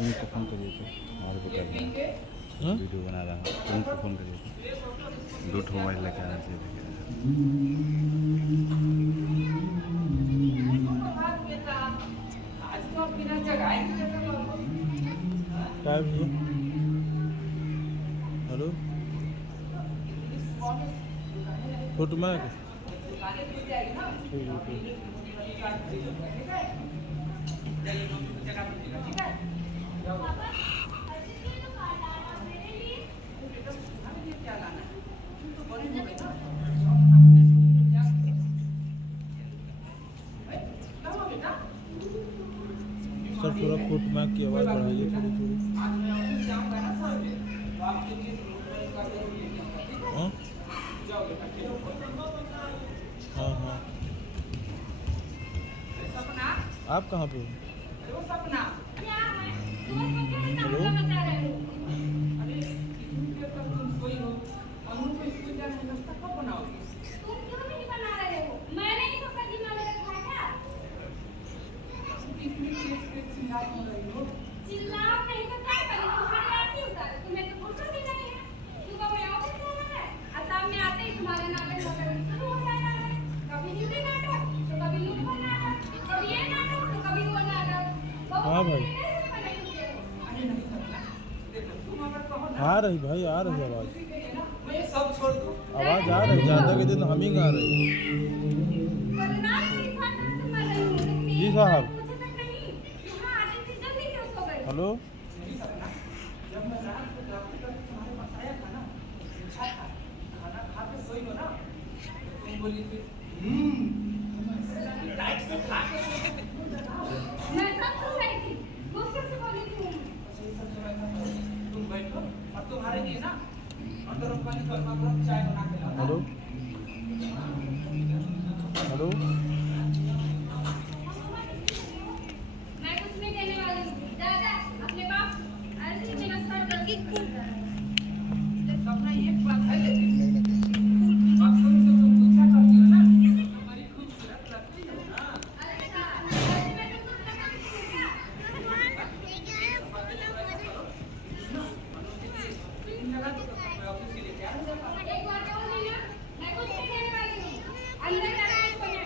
तुमको फ़ोन करिए थे और बता रहा वीडियो बना रहा हूँ। तुमको फ़ोन करिए थे 2 मोबाइल लेकर आना चाहिए। हेलो फोटो में सर थोड़ा फुट मार्क की आवाज़ बढ़ाइए थोड़ी थोड़ी। हाँ हाँ आप कहाँ पे हो? हेलो हाँ भाई आ रही भाई आ रही आवाज़ आ रही ज़्यादा के दिन हमिंग आ रही। जी साहब हेलो हेलो हेलो मैं कुछ नहीं देने वाली हूँ। जा अपने बाप ऐसे ही मेरा सर करके सपना ये बात है लेकिन बात करो तो तुम गुस्सा करती हो ना हमारी खूबसूरत लगती हो ना। अच्छा ऐसे में तुम कुछ लगा नहीं क्या? ऑफिस के लिए क्या एक बार कहूँ नहीं ना मैं कुछ नहीं देने वाली हूँ। अंदर जाना है इसको ने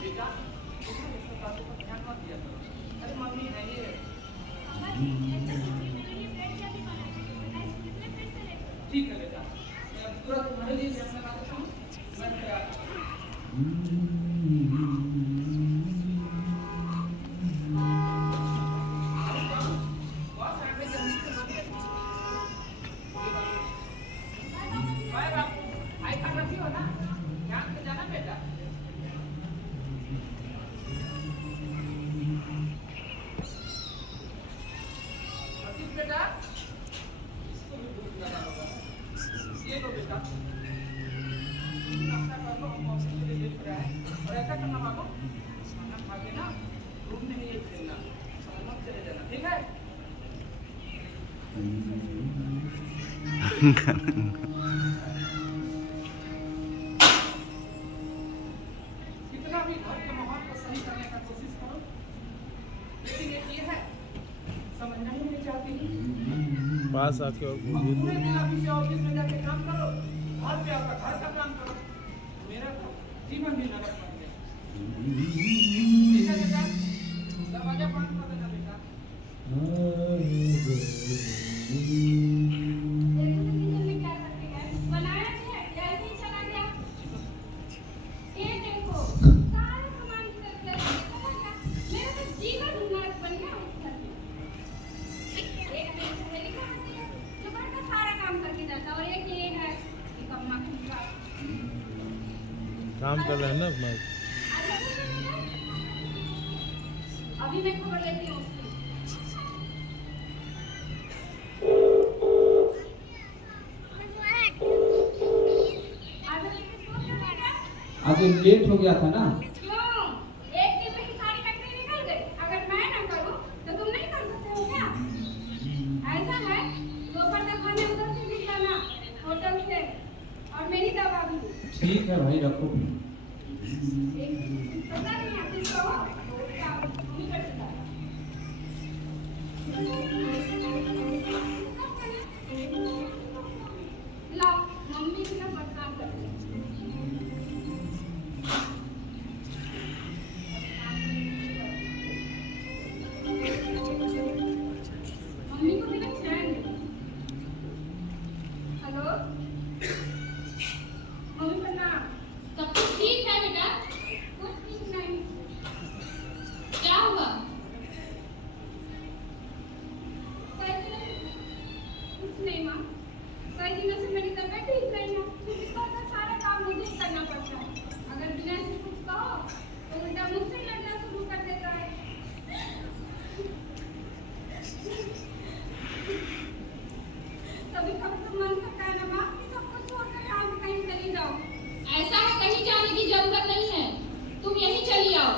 बेटा ध्यान मत दिया करो। अरे मम्मी है ये ठीक है बेटा मैं तुरंत तुम्हारे लिए अपना काम करता हूँ। मैं तैयार बेटा इसको भी भूख लगा होगा। ये लो बेटा, नाश्ता कर लो, हम ऑफिस के लिए वेट कर रहे हैं। और ऐसा करना बाबू, खाना खा के ना रूम में नहीं खेलना, मत चले जाना, ठीक है? कितना भी घर के माहौल को सही करने का कोशिश करो, लेकिन एक ये है, समझना ही नहीं चाहती। पास आके और पूरे दिन ऑफिस में जाके काम करो, घर पे आकर घर का काम करो, मेरा तो जीवन भी नरक बन गया। ठीक है बेटा, दरवाजा बंद कर देना बेटा। काम कर रहे हैं ना अपना। अभी मैं खबर लेती हूँ उसकी। आज लेट हो गया था ना। क्यों? एक दिन में ही सारी फैक्ट्री निकल गई। अगर मैं ना करूँ तो तुम नहीं कर सकते हो क्या? ऐसा है, दोपहर तक हमें उधर से निकलना, होटल से, और मेरी दवा भी। ठीक है भाई, रखो। पता नहीं आप इसको हो? क्या मम्मी कर देता है? ला, मम्मी भी ना परेशान कर रही है। मम्मी को भी ना चैन नहीं। हेलो, मम्मी प्रणाम। सब कुछ ठीक है बेटा? कुछ ठीक नहीं। क्या हुआ? कुछ नहीं माँ, कई दिनों से मेरी तबीयत ठीक नहीं है, क्योंकि घर का सारा काम मुझे ही करना पड़ता है। अगर बिना से कुछ कहो तो बेटा मुझसे लड़ना शुरू कर देता है। कभी कभी तो मन करता है ना माँ कि सब कुछ छोड़कर यहाँ से कहीं चली जाओ। ऐसा है, कहीं जाने की जरूरत नहीं है, तुम यहीं चली आओ।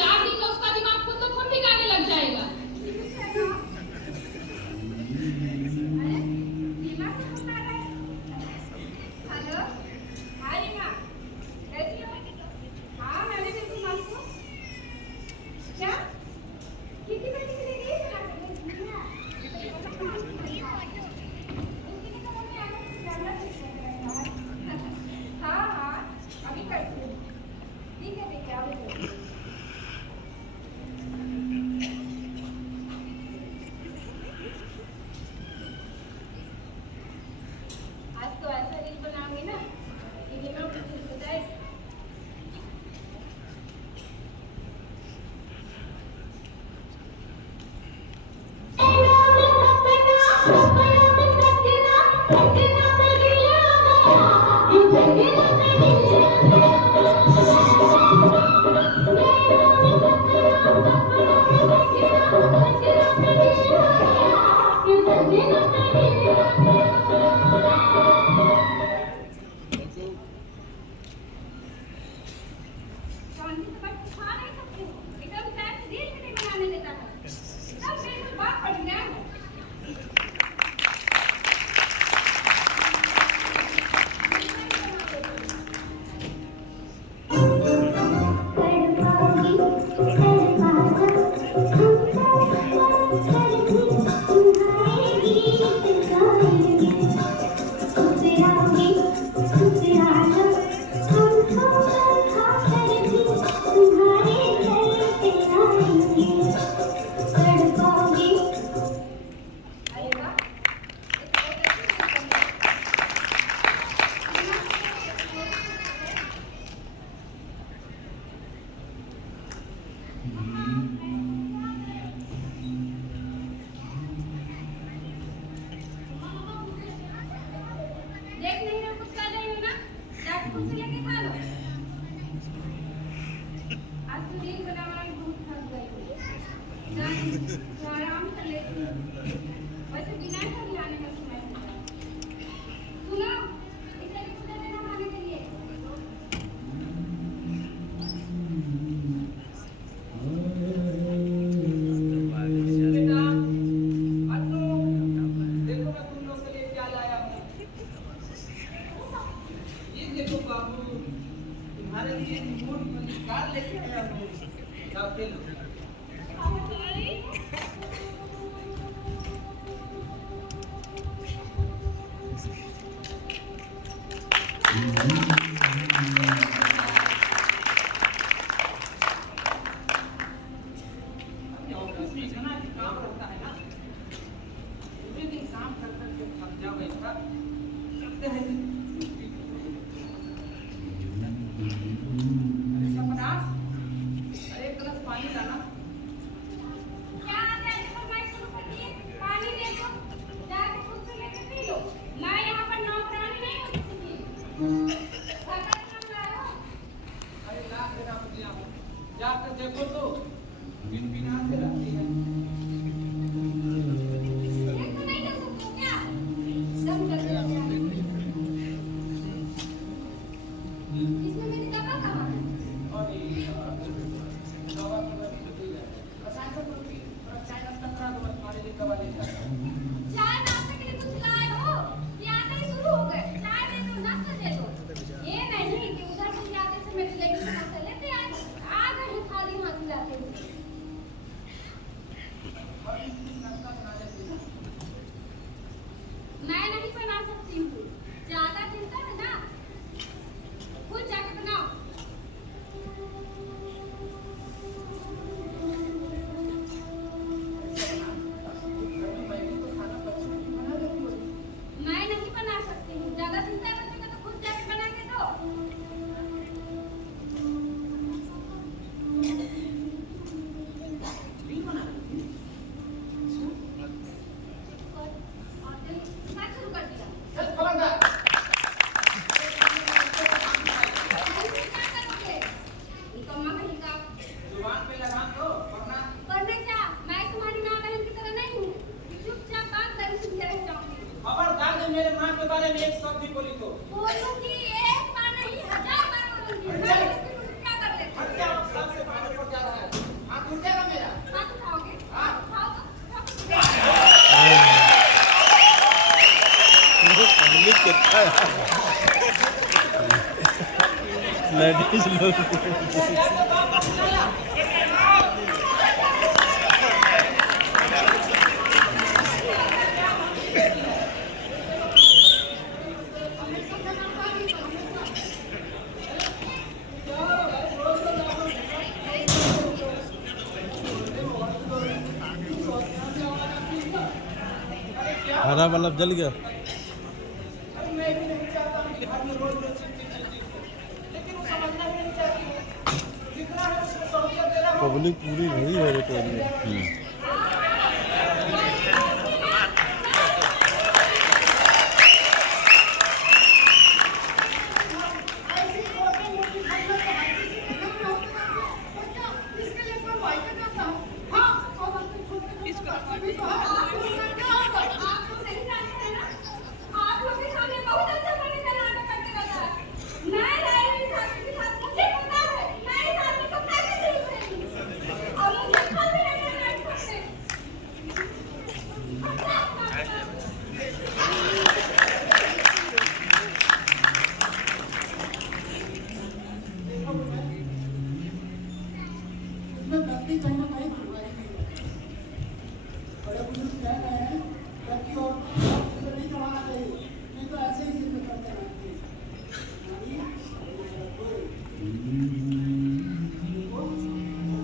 4 दिन में उसका दिमाग खुद तो खुद ठिकाने लग जाएगा। ठीक है माँ। अरे रीमा से बता रहे हैं। हेलो, हाय रीमा, कैसी हो? हाँ मैंने देखी माँ को। क्या? कितनी बड़ी के लिए गई ना? हाँ हाँ, अभी करती हूँ। ठीक है बेटा, आओ। आज तो ऐसा रील बनाऊंगी ना कि दिनों में खुश हो जाए। शांति से बैठ खा नहीं सकते हो, एकदम चैन से रील भी नहीं बनाने देता है। सब मेरे को बात पड़ गया है। अरे वाह, ऑफिस में इतना काम रहता है ना, पूरे दिन काम कर करके थक जाओ ऐसा लगता है कि अरे सपना, अरे एक गिलास पानी लाना। क्या आप ऐसे फरमाइश शुरू कर दिए? पानी दे दो, जाके खुद से लेके पी लो। मैं यहाँ पर नौकरानी नहीं हूँ किसी की। घर का काम लाओ। अरे लाख तेरा बतिया हूँ, जाकर देखो तो बिन बिना से रहती है। एक तो नहीं कर सकते क्या? दम कर दो अपने। इसमें मेरी दवा कहाँ है? और ये दवा तो बड़ी होती है। रसायन से कोई चाय नाश्ता करा दो, बस तुम्हारे लिए दवा लेकर आता हूँ। चाय नाश्ते के लिए कुछ लाए हो? ये आते ही शुरू हो गए। चाय दे दो, नाश्ता दे दो। ये नहीं कि उधर से ही आते से मेरी लेडी से नाश्ता लेते आए। आ गए हैं खाली हाथ लाते हुए। और नाश्ता बना लेती हूँ। मैं नहीं बना सकती हूँ। ज्यादा चिंता है ना? खुद जाके बनाओ। मैं नहीं बना सकती हूँ। ज्यादा चिंता है बच्चे को तो खुद जाके बना के दो। और फिर मैं शुरू कर दिया। चल खबरदार। ऐसे क्या करोगे? निकम्मा कहीं का। जुबान पे लगाम दो, वरना करने क्या? मैं तुम्हारी माँ बहन की तरह नहीं हूँ। चुपचाप बात करी सुनते रह जाऊंगी। खबरदार जब मेरे माँ के बारे में एक शब्द भी बोली तो बोलूंगी, एक बार नहीं 1000 बार बोलूंगी। मैं इसकी कुछ क्या कर लेती? हट जाओ, सबसे पानी पड़ जा रहा है। हाथ उठेगा मेरा। हाथ उठाओगे? हाँ। उठाओ तो। पब्लिक कितना है लेडीज लोग हरा बल्ब जल गया। अरे मैं भी नहीं चाहता हूँ कि घर में रोज रोज चिंती हो, लेकिन वो समझना भी नहीं चाहती। जितना है उसको सहूलियत देना हो। पब्लिक पूरी भरी है रिकॉर्ड में। ऐसी छोटी मोटी खबर तो हर किसी के घर में होती रहती है। तो क्या इसके लिए कोई वाइदा करता हूँ? हाँ, और अपने छोटे छोटे बच्चे भी तो है। आप लोग का क्या होगा? आप लोग नहीं जानते हैं ना? आप लोग के सामने बहुत अच्छा बने का नाटक करके रखा है। मैं लाइब्रेरी छात्र के साथ मुझे पता है मैं इस आदमी को कैसे डील करूंगी। और मुझे कभी नहीं करना है इसमें गलती कहीं ना कहीं हमारी भी है। बड़े बुजुर्ग कह रहे हैं लड़की और नहीं चढ़ाना चाहिए, नहीं तो ऐसे ही सिद्ध करते रहते हैं।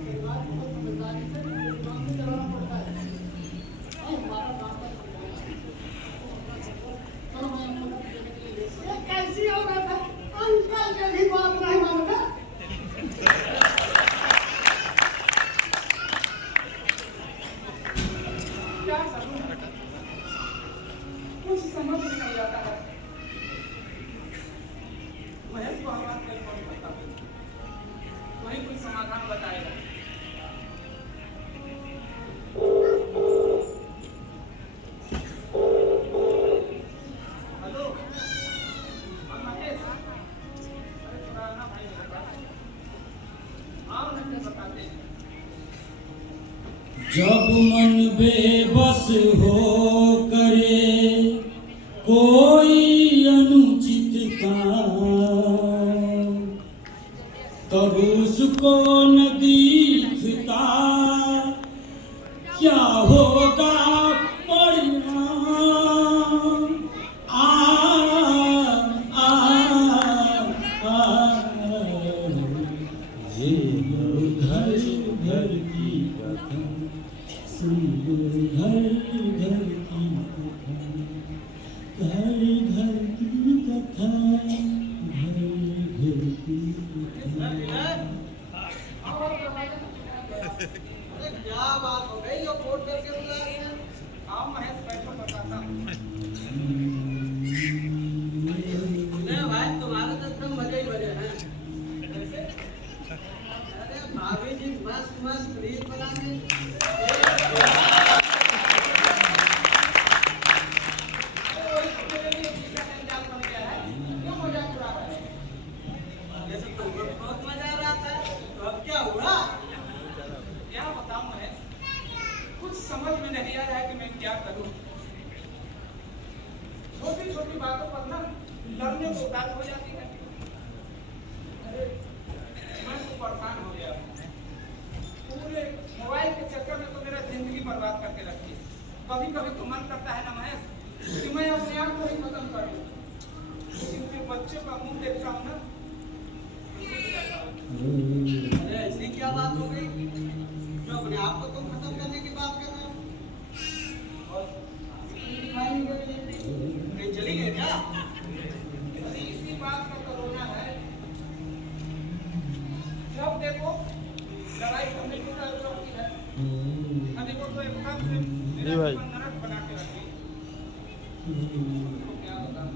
परिवार को समझदारी से दिमाग से चलाना पड़ता है। हमारा बात का चलो मैं आपको देने के लिए ये कैसी औरत है? अंकल के भी बात नहीं मानता। क्या करूं? कुछ समझ में नहीं आता है। महेश को हमारा कोई फोन करता है, वही कुछ समाधान बताएगा। हेलो, हम महेश। अरे थोड़ा ना भाई मेरे पास आओ ना, फिर बताते हैं। जब मन बेबस हो करे कोई अनुचित काम, तब उसको न दिखता क्या होगा परिणाम। आ आ कथा घर घर की कथा। क्या बात हो गई जो फोन करके बुला रहे हैं? आओ महेश बैठो बताता हूँ। नहीं भाई तुम्हारे तो एकदम मजे ही मजे हैं। अरे भाभी जी मस्त मस्त रील बना के बहुत मजा आ रहा था। तो अब क्या हुआ? क्या बताऊं महेश, कुछ समझ में नहीं आ रहा है कि मैं क्या करूं। छोटी छोटी बातों पर ना लड़ने को बात हो जाती है। अरे मैं तो परेशान हो गया। पूरे मोबाइल के चक्कर में तो मेरा जिंदगी बर्बाद करके रखी है। कभी कभी तो मन करता है ना महेश कि मैं अपने आप को ही खत्म कर दूं, लेकिन फिर बच्चों का मुंह देखता हूं ना। अरे ऐसी क्या बात हो गई जो अपने आप को तुम खत्म करने की बात कर रहे हो? और कहीं चली गई क्या? अरे इसी बात का तो रोना है। जब देखो लड़ाई करने की तरफ होती है। अभी वो तो एकदम से मेरा जीवन नरक बना के रखी। तो क्या बताऊं?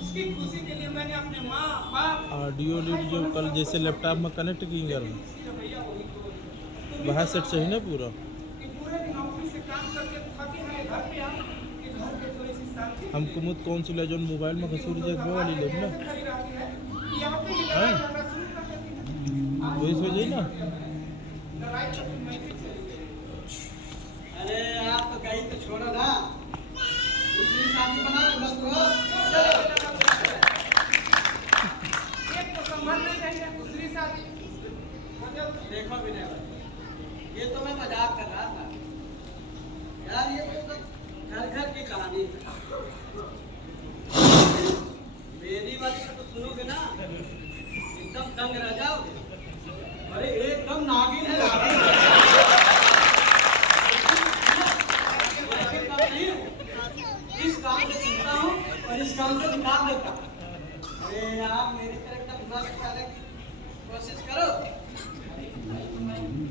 उसकी खुशी के लिए मैंने अपने माँ बाप ऑडियो जो कल जैसे लैपटॉप में कनेक्ट की कर बाहर सेट सही ना पूरा कि पूरे दिन ऑफिस से काम करके थके हैं घर पे आए कि घर पे थोड़ी सी शांति हमको मुझ कौन सी ले जो मोबाइल में कसूर जगह वाली ले ना वही सो जाए ना। अरे आप तो कहीं तो छोड़ो ना, दूसरी शादी बना लो बस। एक तो संभल नहीं रही है, दूसरी शादी। देखो विनय भाई, ये तो मैं मजाक कर रहा था यार। ये तो सब घर घर की कहानी है। मेरी वाली तो सुनोगे ना एकदम दंग रह जाओगे। अरे एकदम नागिन है, नागिन। इस काम से सुनता हूँ और इस काम से निकाल देता हूँ। अरे आप मेरी तरह एकदम मस्त करने की कोशिश करो।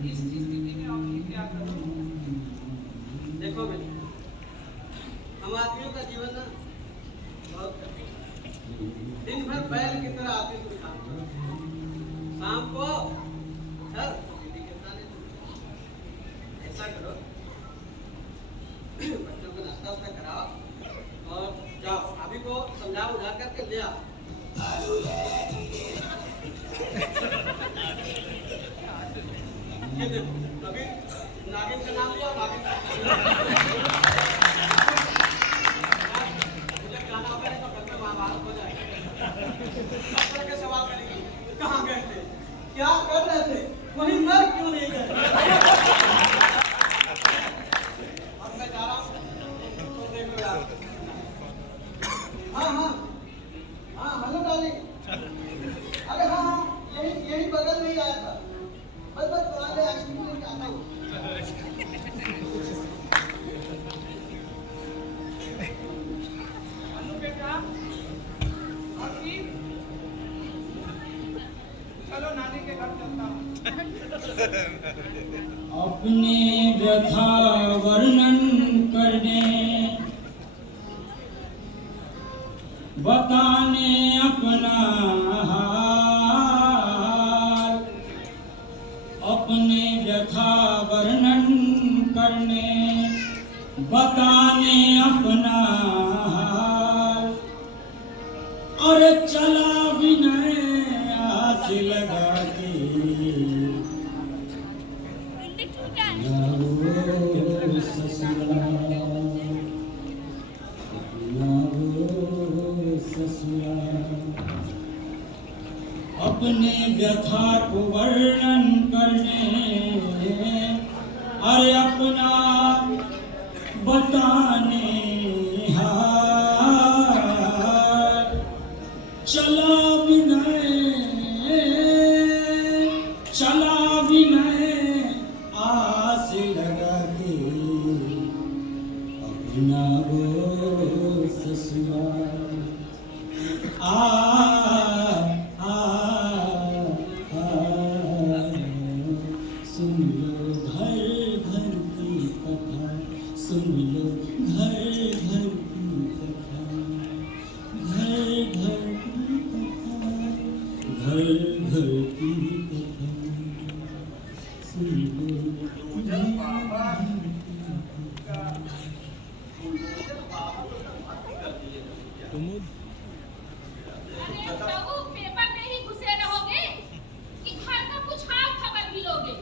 इस स्थिति में आप क्या करो? देखो बेटा, हम आदमियों का जीवन ना बहुत दिन भर बैल की तरह ऑफिस में काम करो, शाम को घर दीदी के साथ ऐसा करो, बच्चों को नाश्ता वास्ता कराओ और जाओ भाभी को समझा उठा करके ले आओ। ये देखो अभी नागिन का नाम लिया, नागिन का मुझे गाना होगा नहीं तो घर में महाभारत हो जाएगा। इस तरह के सवाल करेंगे, कहाँ गए थे, क्या कर रहे थे, वहीं मर क्यों नहीं गए? अब मैं जा रहा हूँ तो देखो यार। हाँ हाँ हाँ, हेलो डार्लिंग। अरे हाँ हाँ, यही बगल में ही आया था। बस तुम्हारे आइसक्रीम लेके आता हूँ। अनु बेटा, चलो नानी के घर चलता हूँ। अपने व्यथा वर्णन करने बताने अपना हाल, अपने व्यथा वर्णन करने बताने अपना हाल। और चला विनय आस लगा के अपने व्यथा को वर्णन करने अरे अपना बताने हाल। चला विनय आस लगा के ना वो ससुराल आ सुन लो घर घर की कथा सुन लो घर घर की कथा घर घर की कथा घर घर की कथा सुन लो कुमुद अरे प्रभु, पेपर में ही घुसे रहोगे कि घर का कुछ हाल खबर भी लोगे?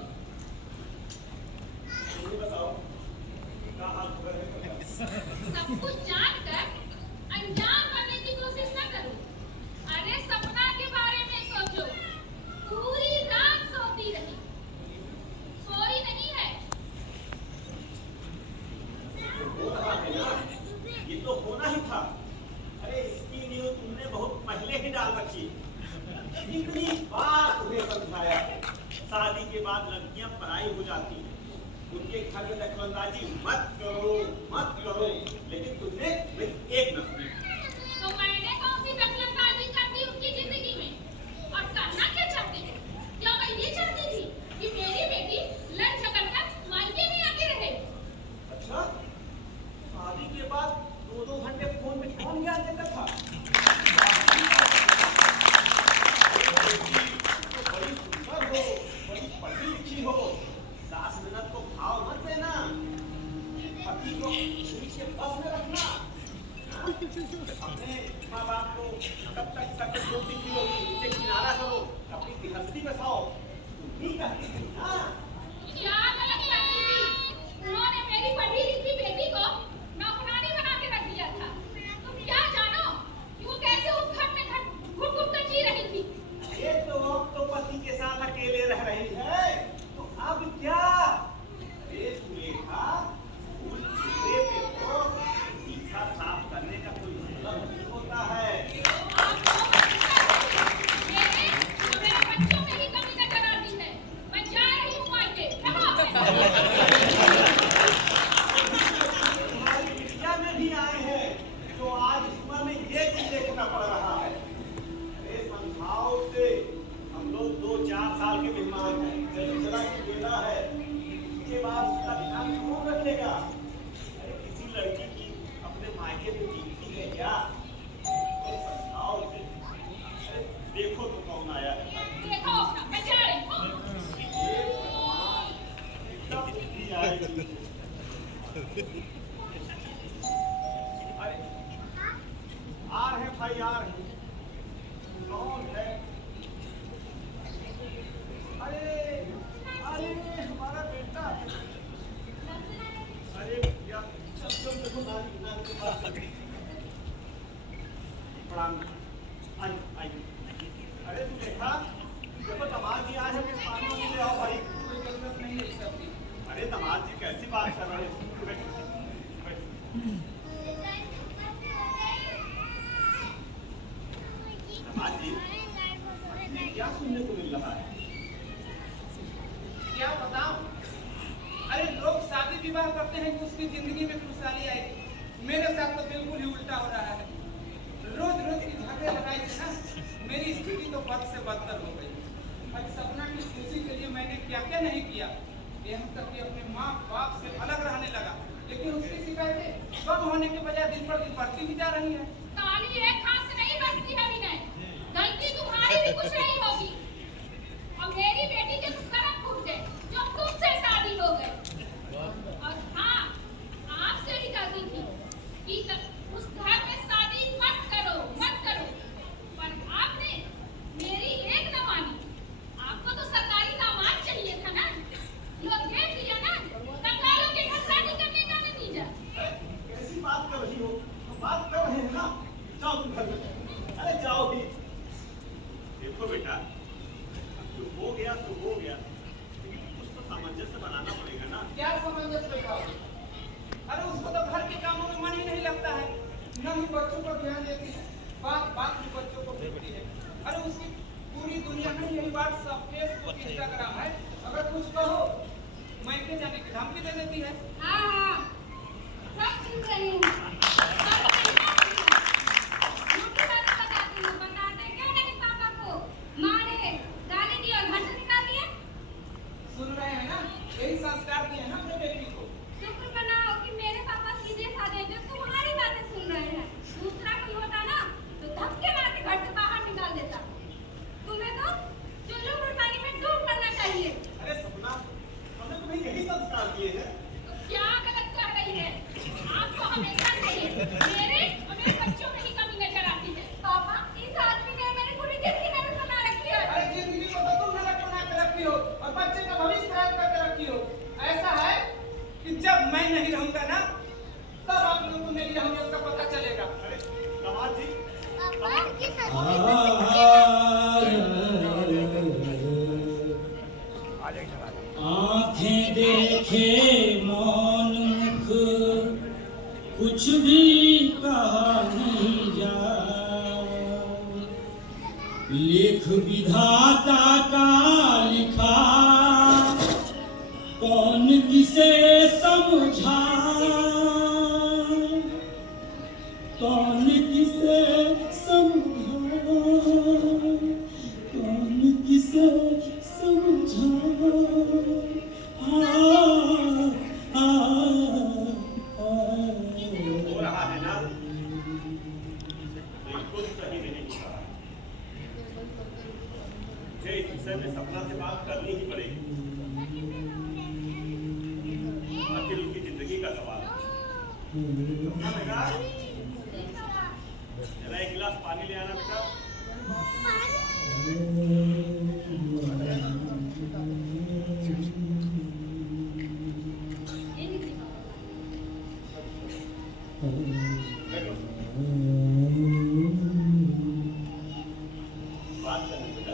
सब कुछ जानकर अनजान बनने की कोशिश न करो। अरे सपना के बारे में सोचो। पूरी रात सोती रही, सोई नहीं है। ये तो होना ही था। अरे इसकी न्यूज़ तुमने बहुत पहले ही डाल रखी। इतनी बार तुम्हें समझाया, शादी के बाद लड़कियां पराई हो जाती हैं, उनके घर में दखलंदाजी मत करो, लेकिन तुमने एक न सुनी। तो मैंने कौन सी दखलंदाजी कर दी उनकी जिंदगी में? और करना क्या चाहती थी? क्या मैं ये चाहती थी कि मेरी बेटी लड़ झगड़ कर मायके में आके रहे? अच्छा, शादी के बाद 2-2 घंटे फोन में कौन ज्ञान देता था? बड़ी सुंदर हो, बड़ी पढ़ी लिखी हो, सास ननद को भाव मत देना, पति को के बस में रखना। अपने माँ बाप को कब तक सकल रोटी खिलोगी, उनसे किनारा करो, अपनी गृहस्थी बसाओ। तुम ही कहती थी ना। क्या गलत करती थी? उन्होंने मेरी पढ़ी लिखी बेटी को नौकरानी बना के रख दिया था। तुम क्या जानो कि वो कैसे उस घर में घुट घुट कर जी रही थी? ये तो अब तो पति के साथ अकेले रह रही है, तो अब क्या? ये सुलेखा, उस चेहरे पे तो सीसा साफ करने का कोई मतलब नहीं होता है। मेरे बच्चों में ही कमी नजर आती है। मैं जा रही हूँ मायके। तुम्हारी बिटिया में भी आए हैं, जो आज इस उम्र में ये चीज देखना पड़ रहा है। अरे समझाओ उसे, हम लोग 2-4 साल के मेहमान हैं, चला की बेटा है, उसके बाद उसका ध्यान कौन रखेगा? अरे किसी लड़की की अपने मायके में गिनती है क्या? अरे समझाओ उसे। अरे देखो तो कौन आया है। देखो, मैं जा रही हूँ। इतना बुद्धि आएगी। अरे आ रहे भाई, आ रहे। कौन है? अरे अरे हमारा बेटा। अरे भैया, चल देखो नानी के पास चल। प्रणाम। आई। अरे तू देखा, देखो दामाद जी आए हैं, कुछ पानी वानी ले आओ भाई। कोई जरूरत नहीं है इस सब की। अरे दामाद जी कैसी बात कर रहे हैं? बैठो, बैठो। दामाद जी, क्या सुनने को मिल रहा है? क्या बताऊं? अरे लोग शादी विवाह करते हैं कि उसकी जिंदगी में खुशहाली आएगी। मेरे साथ तो बिल्कुल ही उल्टा हो रहा है। रोज रोज की झगड़े लड़ाई से ना मेरी स्थिति तो बद से बदतर हो गई। आज सपना की खुशी के लिए मैंने क्या क्या नहीं किया। यहाँ तक कि अपने माँ बाप से अलग रहने लगा, लेकिन उसकी शिकायतें कम होने के बजाय दिन पर दिन बढ़ती ही जा रही है। ताली एक हाथ से नहीं बजती है विनय। गलती तुम्हारी भी कुछ नहीं होगी। और मेरी बेटी के करम फूट गए जो तुमसे शादी हो गई। और हाँ, आपसे भी कहती थी कि उस घर में शादी मत करो। पर आपने मेरी एक न मानी। आपको तो सरकारी दामाद चाहिए था ना। लोग देख लिया ना, कंगालों के घर शादी करने का नतीजा। कैसी बात कर रही हो? हम बात कर रहे हैं ना। जाओ तुम घर में। अरे जाओ भी। देखो बेटा, जो हो गया तो हो गया, लेकिन कुछ तो सामंजस्य बनाना पड़ेगा ना। क्या सामंजस्य बैठाओगे? अरे उसको तो घर के कामों में मन ही नहीं लगता है, न ही बच्चों पर ध्यान देती है, बात में बच्चों को देखती है। अरे उसकी पूरी दुनिया में यही व्हाट्सएप, फेसबुक, इंस्टाग्राम है। अगर कुछ कहो, मायके जाने की धमकी दे देती है। हाँ, सब सुन रही हमेशा से ही मेरे और मेरे बच्चों में ही कमी नजर आती है। पापा, इस आदमी ने मेरी पूरी जिंदगी नरक बना रखी है। अरे जिंदगी को तो तुम नरक बना के रखी हो और बच्चे का भविष्य खराब करके रखी हो। ऐसा है कि जब मैं नहीं रहूंगा ना, तब आप लोगों को मेरी अहमियत का पता चलेगा। अरे दामाद जी, आँखें देखे मौन मुख कुछ भी कहा नहीं जाए, लेख विधाता का लिखा कौन किसे समझाए, कौन किसे समझाए, कौन किसे समझाए। हो रहा है ना, बिल्कुल सही नहीं हो रहा। मुझे इस विषय में सपना से बात करनी ही पड़ेगी। आखिर उसकी जिंदगी का सवाल है। सपना बेटा, जरा एक गिलास पानी ले आना बेटा। बात करनी बेटा।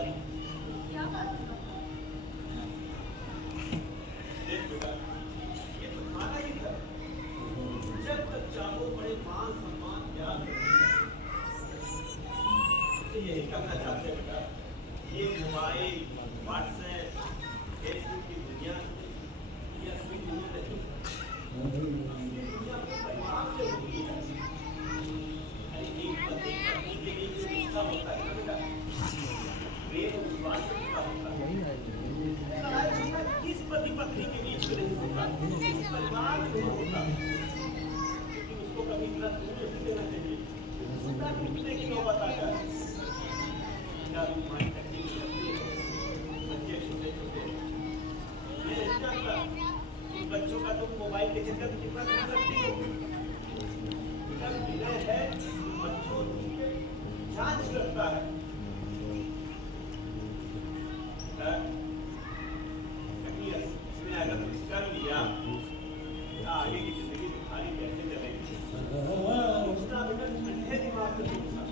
देख बेटा, ये तुम्हारा ही घर। जब तक चाहो बड़े मान सम्मान प्यार यही करना चाहते हैं बेटा। ये मोबाइल, व्हाट्सएप, फेसबुक की दुनिया, ये असली दुनिया नहीं। दुनिया के परिवार से होती है। अरे एक पति पत्नी के बीच जो रिश्ता होता है ना बेटा, प्रेम और विश्वास का रिश्ता होता है। किस पति पत्नी के बीच में नहीं होता, किस परिवार में नहीं होता, लेकिन उसको कभी इतना दूर नहीं देना चाहिए। उसका टूटने की नौबत आ जाए। तुम्हारी तकलीफ लगती है, बच्चे छोटे छोटे, मैं नहीं जानता कि बच्चों का तुम मोबाइल के चक्कर में कितना ध्यान रखती हो। बेटा विनय है, बच्चों की जांच करता है। कहीं इसने अगर कुछ कर लिया तो आगे की जिंदगी तुम्हारी कैसे चलेगी। सोचना बेटा, ठंडे दिमाग से सोचना,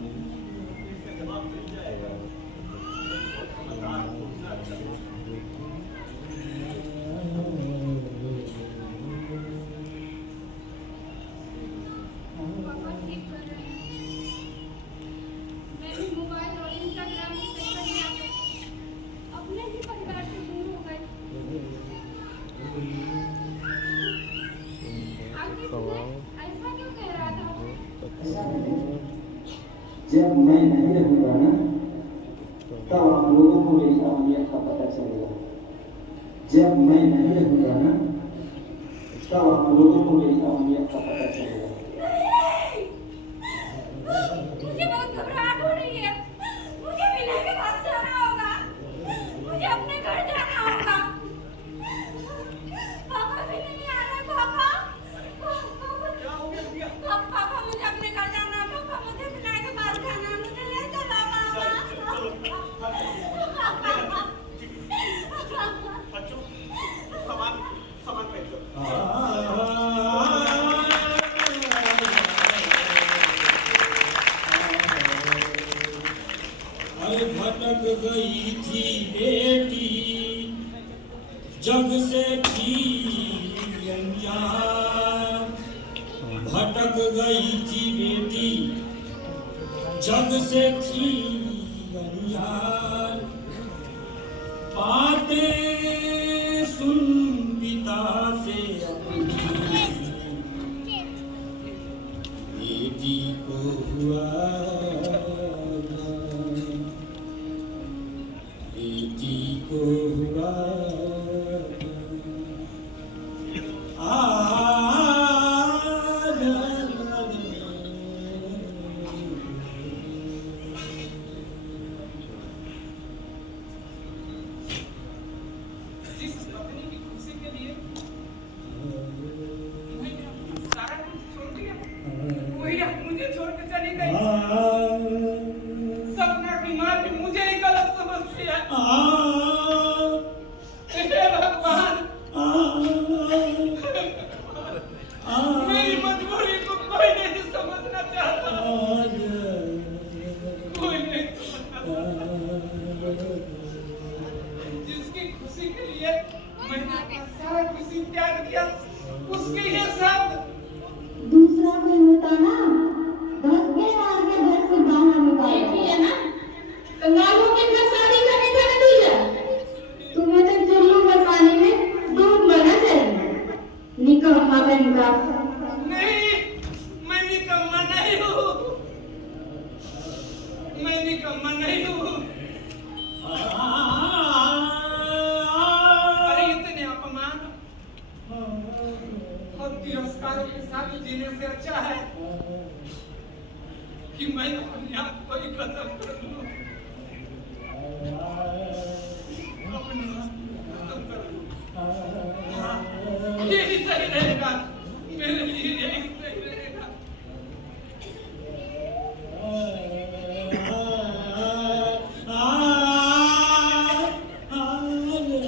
इसका जवाब मिल जाएगा। समझदार सोचना बेटा। पापा ठीक कर रहे हैं। मैं भी मोबाइल और इंस्टाग्राम के चक्कर में आ गई, अपने ही परिवार से दूर हो गई। आखिर तुम्हें ऐसा क्यों कह रहा था? जब मैं नहीं रहूंगा ना, तब आप लोगों को मेरी अहमियत का पता चलेगा। जब मैं नहीं रहूंगा ना, तब आप लोगों को मेरी अहमियत का पता चलेगा। मुझे बहुत घबराहट हो रही है। मुझे विनय के पास जाना होगा। मुझे अपने घर जाना होगा। पापा भी नहीं आ रहे। पापा, क्या हो गया भैया? पापा मुझे अपने घर जाना है। पापा मुझे विनय के पास जाना है। मुझे ले चलो पापा। बच्चों, सामान सामान फेंक दो। अरे भटक गई थी बेटी, जग से थी अनजान। भटक गई थी बेटी, जग से थी अनजान। बातें सुन पिता से अपनी, बेटी को हुआ बेटी को हुआ जिस पत्नी की खुशी के लिए तुम्हें सारा कुछ छोड़ दिया, सकता ना, धक्के मार के घर से बाहर निकाल है ना, कंगालों के घर शादी करने का नतीजा तुम्हें तो चुल्लू में पानी में डूब मरना चाहिए। निकम्मा बनेगा। नहीं, मैं निकम्मा नहीं हूँ, मैं निकम्मा नहीं हूँ। अरे इतने अपमान और तिरस्कार के साथ जीने से अच्छा है कि मैं अपने आप को ही खत्म कर लूं। अपने आप को खत्म कर लूं। यही सही रहेगा, मेरे लिए यही सही रहेगा।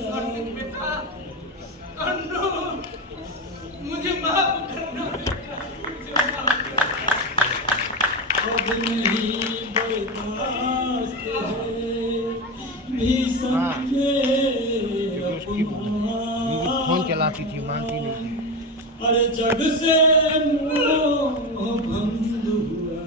कार्तिक बेटा, अन्नू, मुझे माफ करना बेटा, मुझे माफ फोन चलाती थी, मानती नहीं थी। अरे जग से मोह भंग हुआ,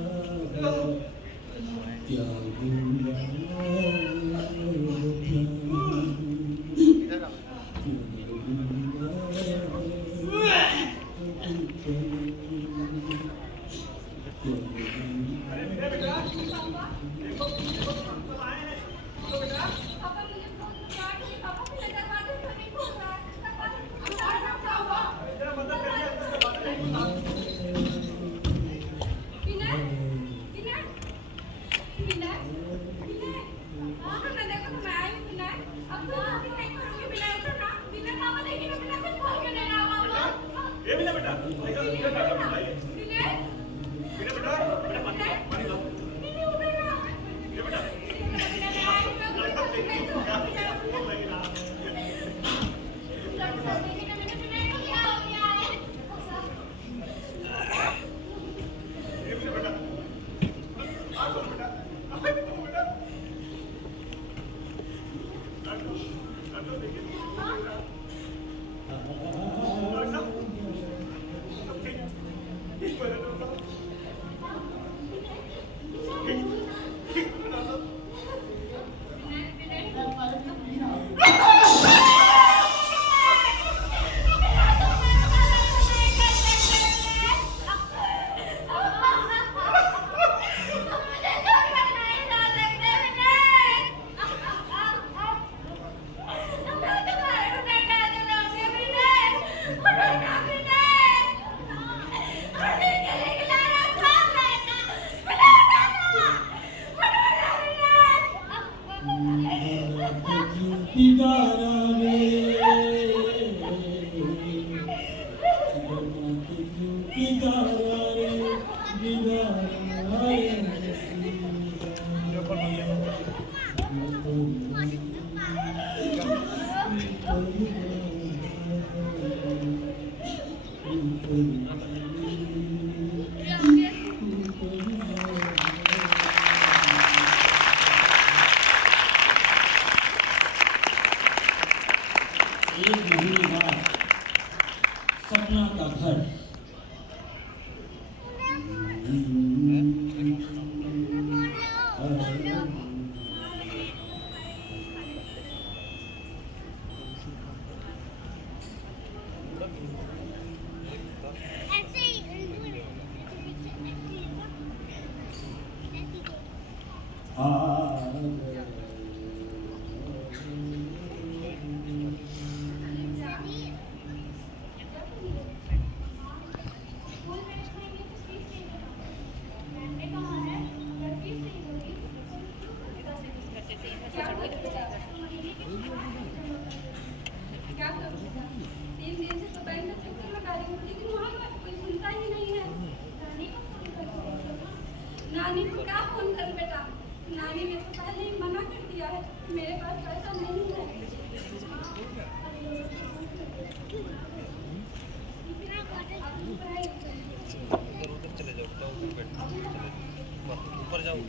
क्या पापा मुझे फोन काट के पापा के दरवाजे पर नहीं खोल रहा है। क्या हुआ? विनय, विनय, विनय, विनय, हाँ तो मैं देखो तो मैं आई हूँ विनय। अब तो शादी नहीं करूँगी विनय, उठो ना। विनय पापा देखिए मैं विनय कुछ खोल के नहीं रहा पापा। ये बिना बेटा, विनय, विनय, बेटा विनय उठो ना। ये बेटा सपना का घर क्या करूं? 3 दिन से तो बैंक में चक्कर लगा रही हूँ, लेकिन वहाँ पर कोई सुनता ही नहीं है। नानी को फोन करो। नानी को क्या फोन कर बेटा? नानी ने तो पहले ही मना कर दिया है, मेरे पास पैसा नहीं है। ऊपर जाओ।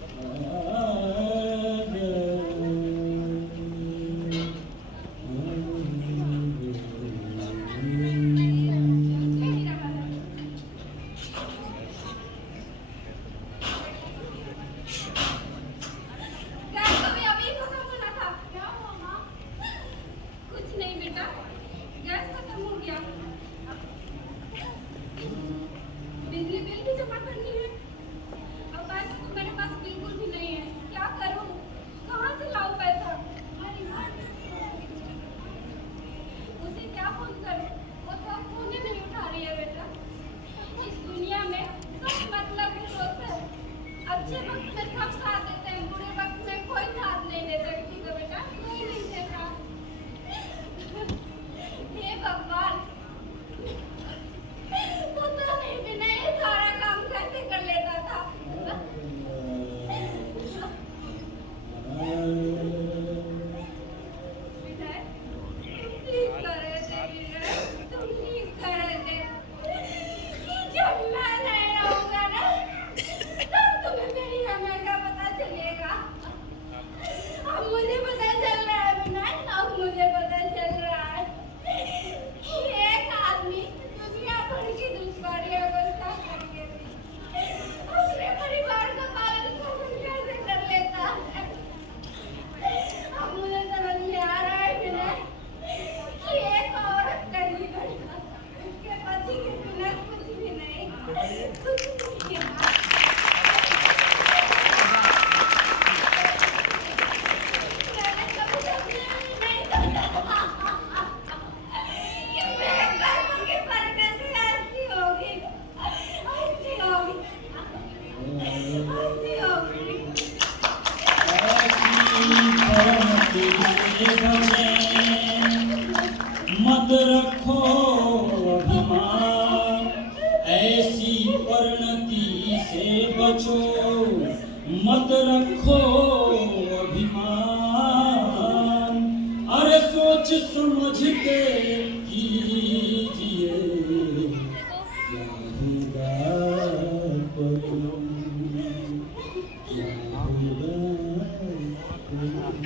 मत रखो अभिमान, ऐसी परिणति से बचो। मत रखो अभिमान, अरे सोच समझ के कीजिए, क्या होगा परिणाम, क्या होगा परिणाम।